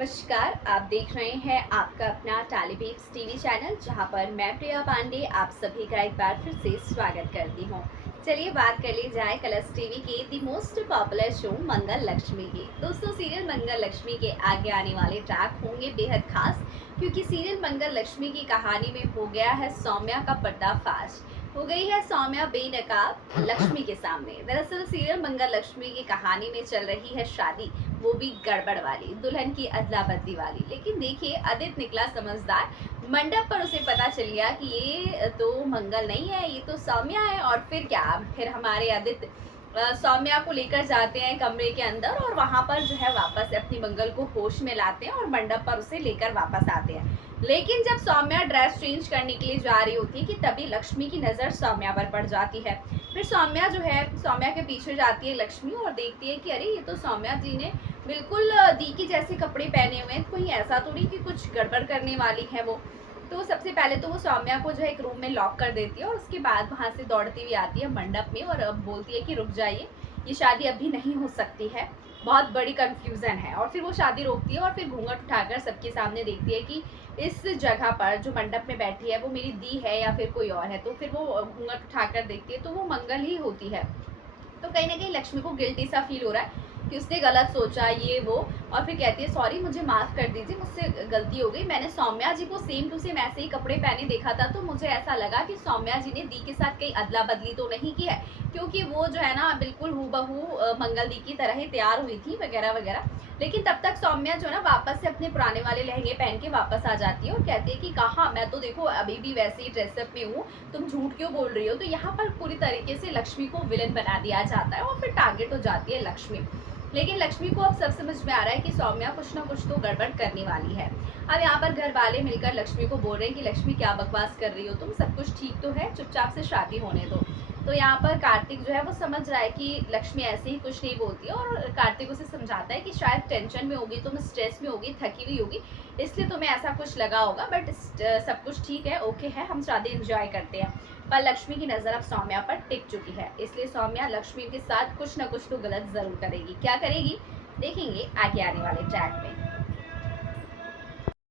नमस्कार, आप देख रहे हैं आपका अपना टालीबेब्स टीवी चैनल, जहां पर मैं प्रिया पांडे आप सभी का एक बार फिर से स्वागत करती हूं। चलिए बात कर ली जाए कलर्स टीवी के दी मोस्ट पॉपुलर शो मंगल लक्ष्मी की। दोस्तों, सीरियल मंगल लक्ष्मी के आगे आने वाले ट्रैक होंगे बेहद खास, क्योंकि सीरियल मंगल लक्ष्मी की कहानी में हो गया है सौम्या का पर्दाफाश। हो गई है सौम्या बेनकाब लक्ष्मी के सामने। दरअसल सीरियल मंगल लक्ष्मी की कहानी में चल रही है शादी, वो भी गड़बड़ वाली, दुल्हन की अदला बदली वाली। लेकिन देखिए, आदित्य निकला समझदार। मंडप पर उसे पता चल गया कि ये तो मंगल नहीं है, ये तो सौम्या है। और फिर क्या, फिर हमारे आदित्य सौम्या को लेकर जाते हैं कमरे के अंदर और वहां पर जो है वापस से अपनी मंगल को होश में लाते हैं और मंडप पर उसे लेकर वापस आते हैं। लेकिन जब सौम्या ड्रेस चेंज करने के लिए जा रही होती है कि तभी लक्ष्मी की नज़र सौम्या पर पड़ जाती है। फिर सौम्या जो है, सौम्या के पीछे जाती है लक्ष्मी और देखती है कि अरे, ये तो सौम्या जी ने बिल्कुल दी के जैसे कपड़े पहने हुए हैं, कहीं ऐसा तो नहीं कि कुछ गड़बड़ करने वाली है वो। तो सबसे पहले तो वो सौम्या को जो है एक रूम में लॉक कर देती है और उसके बाद वहाँ से दौड़ती हुई आती है मंडप में और बोलती है कि रुक जाइए, ये शादी अभी नहीं हो सकती है, बहुत बड़ी कंफ्यूजन है। और फिर वो शादी रोकती है और फिर घूंघट उठाकर सबके सामने देखती है कि इस जगह पर जो मंडप में बैठी है वो मेरी दी है या फिर कोई और है। तो फिर वो घूंघट उठाकर देखती है तो वो मंगल ही होती है। तो कहीं ना कहीं लक्ष्मी को गिल्टी सा फील हो रहा है कि उसने गलत सोचा ये वो। और फिर कहती है सॉरी, मुझे माफ़ कर दीजिए, मुझसे गलती हो गई। मैंने सौम्या जी को सेम टू सेम ऐसे ही कपड़े पहने देखा था, तो मुझे ऐसा लगा कि सौम्या जी ने दी के साथ कहीं अदला बदली तो नहीं की है, क्योंकि वो जो है ना बिल्कुल हूबहू मंगल दी की तरह ही तैयार हुई थी वगैरह वगैरह। लेकिन तब तक सौम्या जो है ना वापस से अपने पुराने वाले लहंगे पहन के वापस आ जाती है और कहती है कि कहाँ, मैं तो देखो अभी भी वैसे ही ड्रेसअप में हूँ, तुम झूठ क्यों बोल रही हो। तो यहाँ पर पूरी तरीके से लक्ष्मी को विलन बना दिया जाता है और फिर टारगेट हो जाती है लक्ष्मी। लेकिन लक्ष्मी को अब सब समझ में आ रहा है कि सौम्या कुछ ना कुछ तो गड़बड़ करने वाली है। अब यहाँ पर घर वाले मिलकर लक्ष्मी को बोल रहे हैं कि लक्ष्मी क्या बकवास कर रही हो तुम, सब कुछ ठीक तो है, चुपचाप से शादी होने दो। तो यहाँ पर कार्तिक जो है वो समझ रहा है कि लक्ष्मी ऐसे ही कुछ नहीं बोलती है और कार्तिक उसे समझाता है कि शायद टेंशन में होगी, तुम स्ट्रेस में होगी, थकी हुई होगी, इसलिए तुम्हें ऐसा कुछ लगा होगा, बट सब कुछ ठीक है, ओके है, हम शादी एंजॉय करते हैं। पर लक्ष्मी की नज़र अब सौम्या पर टिक चुकी है, इसलिए सौम्या लक्ष्मी के साथ कुछ ना कुछ तो गलत जरूर करेगी। क्या करेगी, देखेंगे आगे आने वाले ट्रैक में।